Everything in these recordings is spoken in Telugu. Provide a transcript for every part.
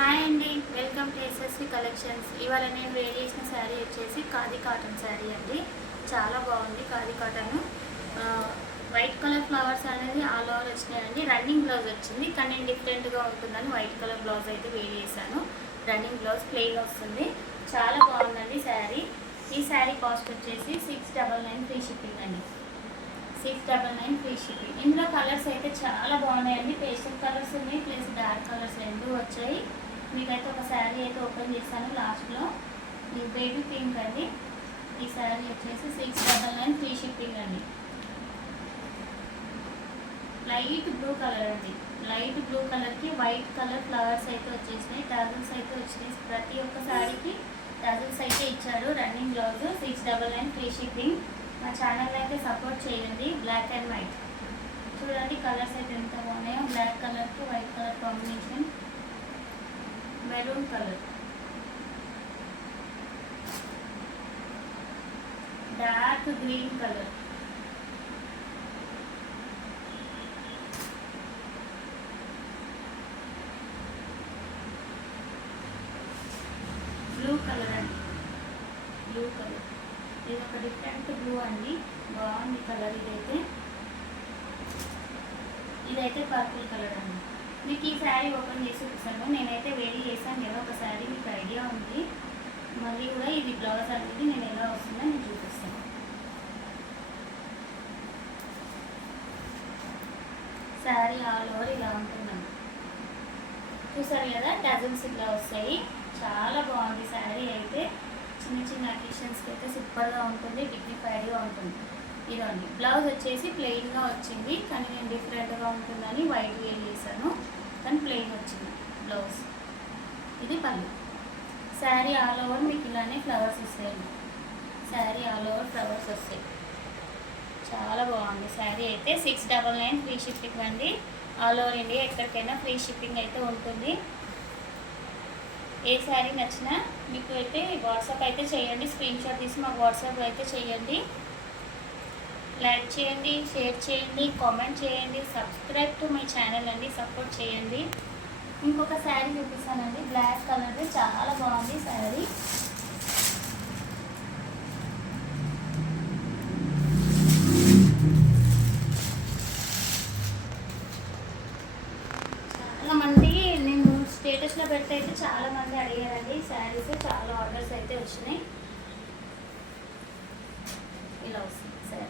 హాయ్ అండి, వెల్కమ్ టు ఎస్ఎస్వి కలెక్షన్స్. ఇవాళ నేను వేర్ చేసిన శారీ వచ్చేసి ఖాదీ కాటన్ శారీ అండి. చాలా బాగుంది khadi cotton. White colour flowers అనేది ఆల్ ఓవర్ వచ్చినాయండి. రన్నింగ్ బ్లౌజ్ వచ్చింది, కానీ డిఫరెంట్గా ఉంటుందని వైట్ కలర్ బ్లౌజ్ అయితే వేర్ చేశాను. రన్నింగ్ బ్లౌజ్ ప్లెయిన్ వస్తుంది. చాలా బాగుందండి శారీ. ఈ శారీ కాస్ట్ వచ్చేసి 699 ఫ్రీ షిప్పింగ్ అండి. 699 ఫ్రీ షిప్పింగ్. ఇందులో కలర్స్ అయితే చాలా బాగున్నాయండి. పేస్టల్ కలర్స్ ఉన్నాయి, ప్లస్ డార్క్ కలర్స్ రెండు వచ్చాయి. మీకైతే ఒక శారీ అయితే ఓపెన్ చేశాను లాస్ట్లో. ఈ బేబీ పింక్ అండి. ఈ శారీ వచ్చేసి 699 ఫ్రీ షిప్పింగ్ అండి. లైట్ బ్లూ కలర్ అండి. లైట్ బ్లూ కలర్కి వైట్ కలర్ ఫ్లవర్స్ అయితే వచ్చేసినాయి, టాజిల్స్ అయితే వచ్చినాయి. ప్రతి ఒక్క శారీకి టాజిల్స్ అయితే ఇచ్చారు. Running blouse 699 free shipping. మా ఛానల్ అయితే సపోర్ట్ చేయండి. బ్లాక్ అండ్ వైట్ చూడండి, కలర్స్ అయితే ఎంత బాగున్నాయో. బ్లాక్ కలర్కి white colour combination, maroon colour, dark green colour, blue colour అండి. బ్లూ కలర్ ఇది ఒక డిఫరెంట్ బ్లూ అండి, బాగుంది కలర్. ఇదైతే పర్పుల్ కలర్ అండి. మీకు ఈ శారీ ఓపెన్ చేసి చూసాను, నేనైతే వేరీ చేశాను కదా ఒక శారీ, మీకు ఐడియా ఉంది. మళ్ళీ కూడా ఇది బ్లౌజ్ అనేది నేను ఎలా వస్తుందో నేను చూపిస్తాను. శారీ ఆల్ ఓవర్ ఇలా ఉంటుందండి. చూసారు కదా, డజన్స్ ఇలా వస్తాయి. చాలా బాగుంది శారీ అయితే. చిన్న చిన్న అకేషన్స్కి అయితే సూపర్గా ఉంటుంది, డిగ్నిఫైడ్గా ఉంటుంది. ఇదండి బ్లౌజ్ వచ్చేసి ప్లెయిన్గా వచ్చింది, కానీ నేను డిఫరెంట్గా ఉంటుందని వైట్ వేర్ చేశాను, కానీ ప్లెయిన్ వచ్చింది బ్లౌజ్. ఇది పళ్ళు. శారీ ఆల్ ఓవర్ మీకు ఇలానే ఫ్లవర్స్ వస్తాయండి. శారీ ఆల్ ఓవర్ ఫ్లవర్స్ వస్తాయి. చాలా బాగుంది శారీ అయితే. 699 ఫ్రీ షిప్పింగ్ అండి. ఆల్ ఓవర్ ఇండియా ఎక్కడికైనా ఫ్రీ షిప్పింగ్ అయితే ఉంటుంది. ఏ శారీ నచ్చినా మీకు అయితే వాట్సాప్ అయితే చేయండి. స్క్రీన్ షాట్ తీసి మాకు వాట్సాప్ అయితే చేయండి. లైక్ చేయండి, షేర్ చేయండి, కామెంట్ చేయండి, సబ్స్క్రైబ్ టు మై ఛానల్ అండి, సపోర్ట్ చేయండి. ఇంకొక శారీ చూపిస్తానండి, బ్లాక్ కలర్. చాలా బాగుంది శారీ. చాలామంది నేను స్టేటస్లో పెడితే అయితే చాలామంది అడిగారండి శారీస్. చాలా ఆర్డర్స్ అయితే వచ్చినాయి. ఇలా వస్తుంది శారీ.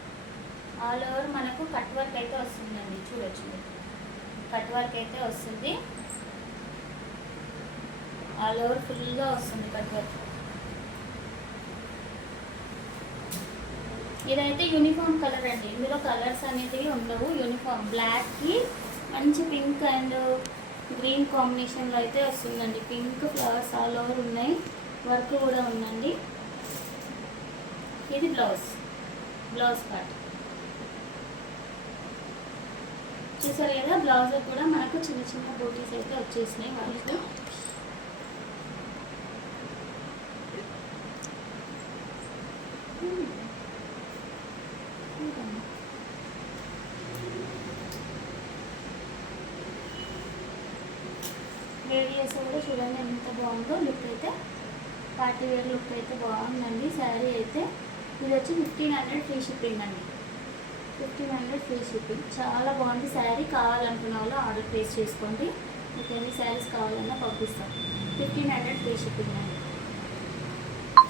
ఆల్ ఓవర్ మనకు కట్ వర్క్ అయితే వస్తుందండి. చూడొచ్చు, కట్ వర్క్ అయితే వస్తుంది. ఆల్ ఓవర్ ఫుల్గా వస్తుంది కట్ వర్క్. ఇదైతే యూనిఫామ్ కలర్ అండి. ఇందులో కలర్స్ అనేది ఉండవు. యూనిఫామ్ బ్లాక్కి మంచి పింక్ అండ్ గ్రీన్ కాంబినేషన్లో అయితే వస్తుందండి. పింక్ ఫ్లవర్స్ ఆల్ ఓవర్ ఉన్నాయి, వర్క్ కూడా ఉందండి. ఇది బ్లౌజ్ పార్ట్. చూసారు కదా, బ్లౌజ్ కూడా మనకు చిన్న చిన్న బూటీస్ అయితే వచ్చేసినాయి వాళ్ళకు. వేడి చేస్తే కూడా చూడండి ఎంత బాగుందో లుక్ అయితే. పార్టీ వేర్ లుక్ అయితే బాగుందండి శారీ అయితే. ఇది వచ్చి 1500 ఫ్రీ షిప్పింగ్ అండి. 1500 ఫ్రీ షిప్పింగ్. చాలా బాగుంది శారీ. కావాలనుకున్న వాళ్ళు ఆర్డర్ ప్లేస్ చేసుకోండి. మీకు ఎన్ని శారీస్ కావాలన్నా పంపిస్తాం. 1500 ఫ్రీ షిప్పింగ్ అండి.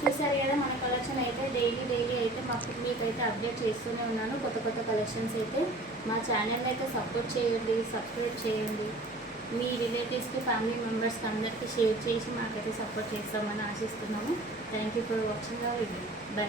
చూసారు కదా, మన కలెక్షన్ అయితే డైలీ అయితే మీకు అయితే అప్డేట్ చేస్తూనే ఉన్నాను. కొత్త కొత్త కలెక్షన్స్ అయితే. మా ఛానల్ అయితే సపోర్ట్ చేయండి, సబ్స్క్రైబ్ చేయండి. మీ రిలేటివ్స్కి, ఫ్యామిలీ మెంబర్స్కి అందరికీ షేర్ చేసి మాకైతే సపోర్ట్ చేస్తామని ఆశిస్తున్నాము. Thank you for watching our video. By.